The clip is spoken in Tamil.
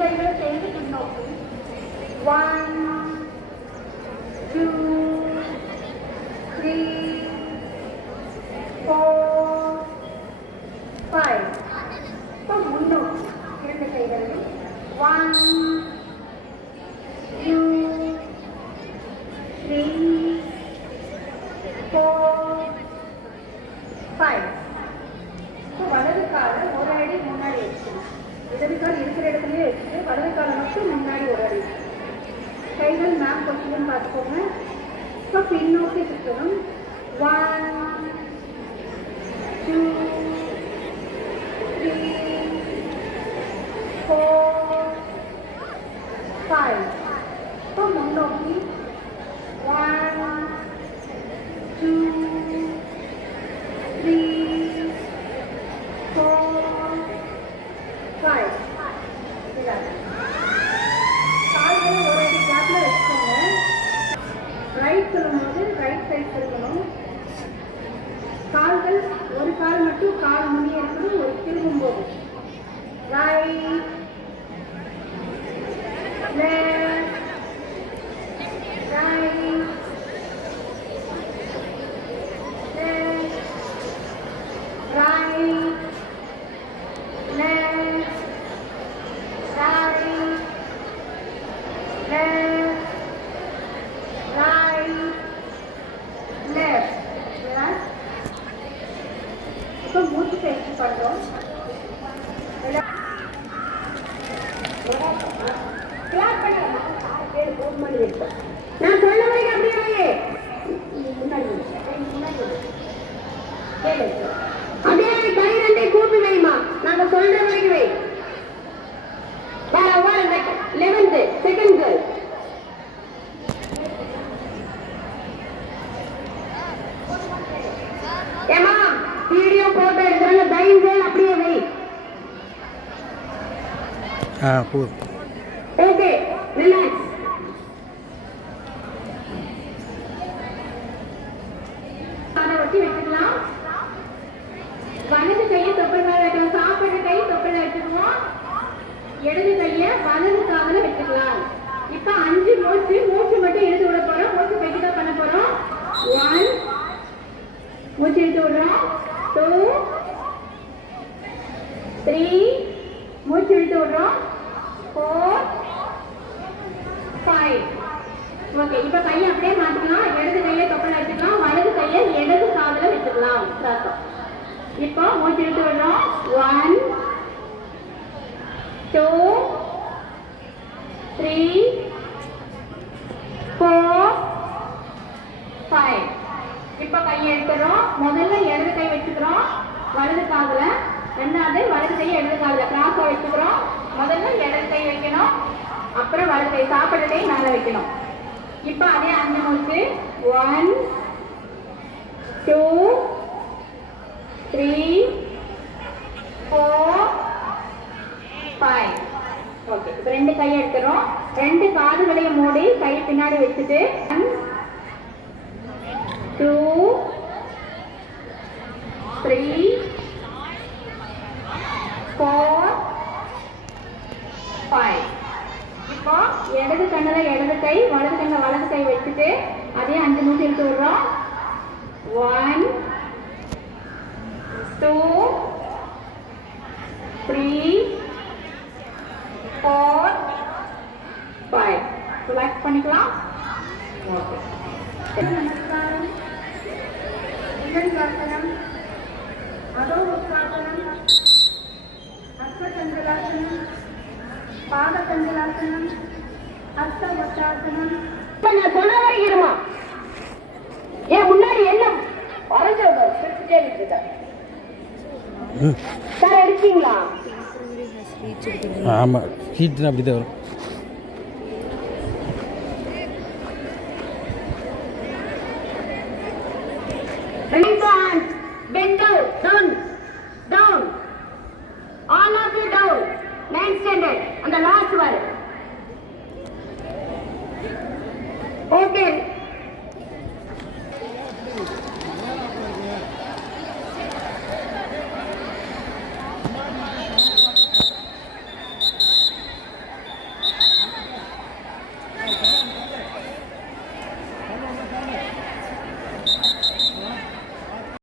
கைகளும் சேர்ந்து பின்னோக்கி. 1 2 3 4 5. இப்போ முன்னோக்கி இரண்டு கைகளையும் 1 2 3 4 5. இப்போ வலது காலை ஒரு அடி முன்னாடி வச்சுக்கணும். இடது கால் இருக்கிற இடத்துலயே வச்சுட்டு வலது காலை மட்டும் முன்னாடி ஒரு அடி. கைகள் மேம் கொஞ்சம் பார்த்துக்கோங்க. இப்போ பின்னோக்கி சுற்றணும். 1 2 3 4 5. இப்போ முன்னோக்கி 1 2 3 4 5. கால்களை ஒரு அடி கேப்ல வச்சுக்கோங்க. ரைட் சொல்லும்போது ரைட் சைட் இருக்கணும். கால்கள் ஒரு கால் மட்டும் கால் முன்னே இருக்கணும். ஒரு திரும்பும் போது right left right left right left, right, left, right, left. இப்போ மூச்சு பயிற்சி பண்ணுறோம். கிளாப் பண்ணலாம். நான் சொல்ல வரைக்கும் அப்படியே முன்னாடி அப்படியே கை ரெண்டை கூப்பி வைமா. நாங்க சொல்ற வரைக்கும் வை. 11th second girl. ஏமா வீடியோ போட்டோ எடுக்கறங்க தயவு செய்து அப்படியே வை. போதும். Okay relax. அதை வச்சு வச்சுக்கலாம். வலது கையை தொப்பல் மேல வைக்கணும். சாப்பிட்ற கை தொப்பல் வச்சுக்குவோம். இடது கையை வலது காதுல வச்சுக்கலாம். இப்ப 5 மூச்சு மட்டும் இழுத்து விட போறோம். மூச்சு பயிற்சி தான் பண்ண போறோம். 1 மூச்சு இழுத்து விடுறோம். 2 3 மூச்சு இழுத்து விடுறோம். 4 5. ஓகே இப்ப கையை அப்படியே மாத்திக்கலாம். இடது கையை தொப்பல் வச்சுக்கலாம். வலது கையை இடது காதுல வச்சுக்கலாம். இப்போ மூச்சு இழுத்து விடுறோம். 1 2 3 4 5. இப்போ கையை எடுத்துறோம். முதல்ல இடது கை வச்சுக்கிறோம் வலது காதுல. ரெண்டாவது வலது கையை இடது காதுல கிராஸா வச்சுக்கிறோம். முதல்ல இடது கை வைக்கணும். அப்புறம் வலது கை சாப்பிட்ற கை மேல வைக்கணும். இப்போ அதே 5 மூச்சு. 1 2 3 4 5. ஓகே இப்போ ரெண்டு கையை எடுத்துறோம். ரெண்டு காதுகளையும் மூடி கை பின்னாடி வச்சுட்டு 1 2 3 4 5. இப்போ இடது கண்ணுல இடது கை வலது கண்ணுல வலது கை வச்சுட்டு அதே 5 மூச்சு இழுத்து விடுறோம். 1 2 3 4 5. ரிலாக்ஸ் பண்ணிக்கலாம். ஓகே நமஸ்காரம். புஜங்காசனம், அதோமுத்ராசனம், ஹஸ்தசஞ்சலாசனம், பாதசஞ்சலாசனம், ஹஸ்தவட்டாசனம். நான் சொன்ன வரைக்குமா ஏன் முன்னாடி என்ன வரைஞ்சவங்க சிரிச்சுட்டே இருந்துட்டேன் சார். எடுத்தீங்களா? ஆமாம் ஹீட்னா அப்படி தான் வரும். Bend down, down, down. All of you down. 9th standard. And the last one.